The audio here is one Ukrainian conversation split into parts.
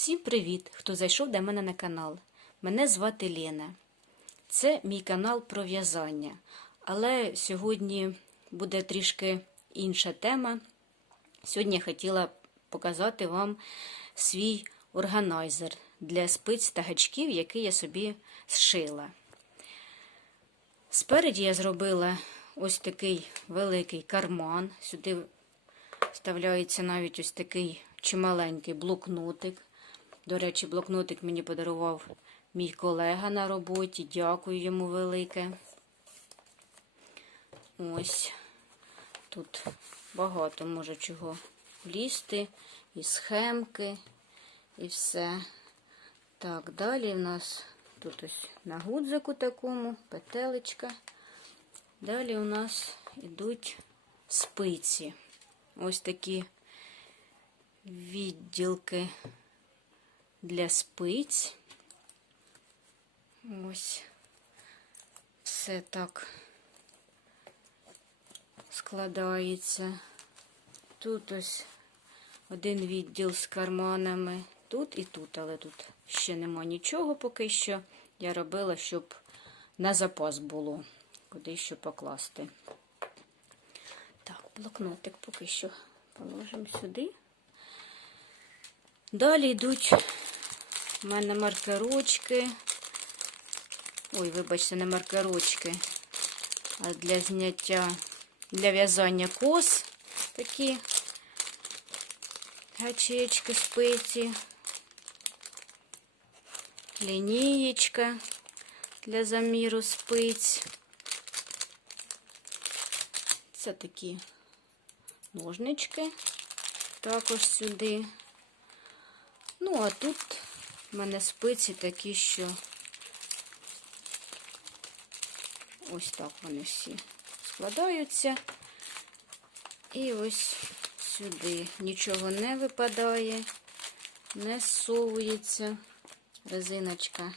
Всім привіт, хто зайшов до мене на канал. Мене звати Лена. Це мій канал про в'язання. Але сьогодні буде трішки інша тема. Сьогодні я хотіла показати вам свій органайзер для спиць та гачків, який я собі зшила. Спереді я зробила ось такий великий карман. Сюди вставляється навіть ось такий чималенький блокнотик. До речі, блокнотик мені подарував мій колега на роботі. Дякую йому велике. Ось тут багато може чого влізти, і схемки, і все. Так, далі в нас тут ось на гудзику такому, петелечка. Далі у нас йдуть спиці. Ось такі відділки для спиць. Ось все так складається. Тут ось один відділ з карманами. Тут і тут, але тут ще нема нічого поки що. Я робила, щоб на запас було, куди що покласти. Так, блокнотик поки що положимо сюди. Далі йдуть у мене маркерочки. Ой, вибачте, не маркерочки, а для зняття, для в'язання кос такі гачечки, спиці, лінієчка для заміру спиць. Це такі ножнички, також сюди. Ну, а тут в мене спиці такі, що ось так вони всі складаються. І ось сюди нічого не випадає, не зсовується. Резиночка,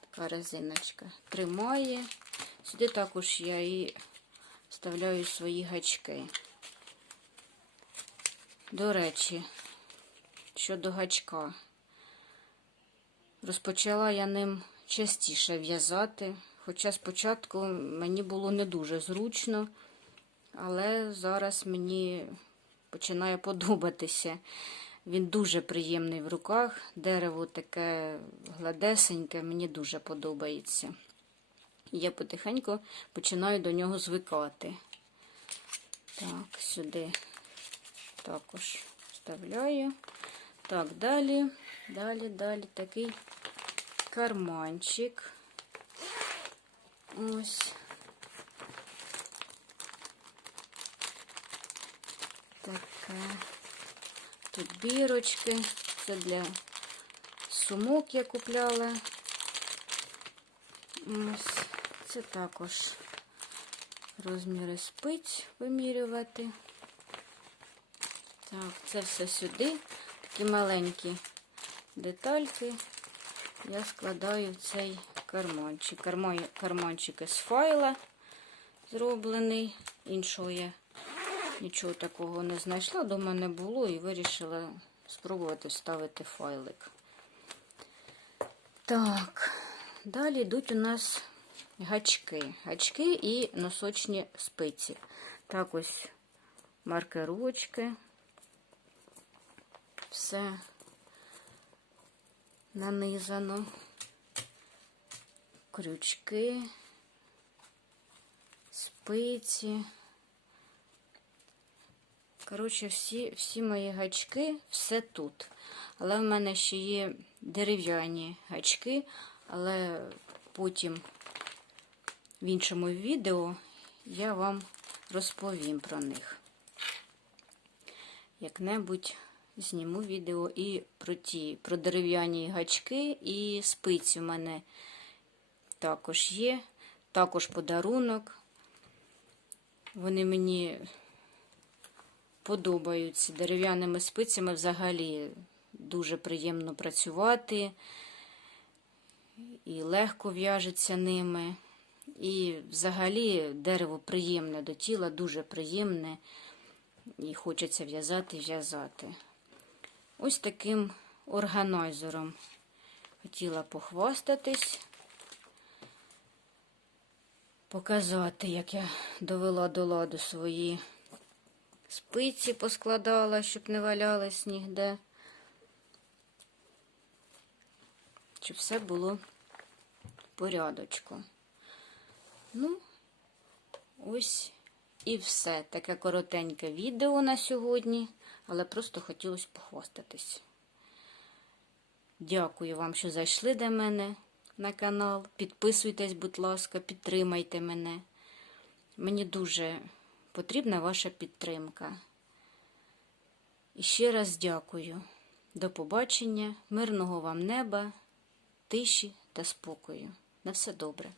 така резиночка тримає. Сюди також я і вставляю свої гачки. До речі, щодо гачка. Розпочала я ним частіше в'язати, хоча спочатку мені було не дуже зручно, але зараз мені починає подобатися. Він дуже приємний в руках, дерево таке гладесеньке, мені дуже подобається. Я потихеньку починаю до нього звикати. Так, сюди також вставляю. Так, далі, далі, далі такий карманчик. Ось. Таке. Тут бірочки. Це для сумок я купляла. Ось. Це також розміри спиць вимірювати. Так, це все сюди. Такі маленькі детальки я складаю в цей карманчик. Карман, карманчик із файла зроблений. Іншого я нічого такого не знайшла, дома не було і вирішила спробувати вставити файлик. Так, далі йдуть у нас гачки. Гачки і носочні спиці. Так ось маркерочки. Все нанизано. Крючки, спиці. Коротше, всі, всі мої гачки, все тут. Але в мене ще є дерев'яні гачки, але потім в іншому відео я вам розповім про них. Як-небудь зніму відео і про ті, про дерев'яні гачки і спиці у мене також є. Також подарунок. Вони мені подобаються. Дерев'яними спицями взагалі дуже приємно працювати. І легко в'яжеться ними. І взагалі дерево приємне до тіла, дуже приємне. І хочеться в'язати в'язати. Ось таким органайзером. Хотіла похвастатись, показати, як я довела до ладу свої спиці поскладала, щоб не валялись нігде. Щоб все було в порядочку. Ну, ось і все. Таке коротеньке відео на сьогодні, але просто хотілося похвастатись. Дякую вам, що зайшли до мене на канал. Підписуйтесь, будь ласка, підтримайте мене. Мені дуже потрібна ваша підтримка. І ще раз дякую. До побачення, мирного вам неба, тиші та спокою. На все добре.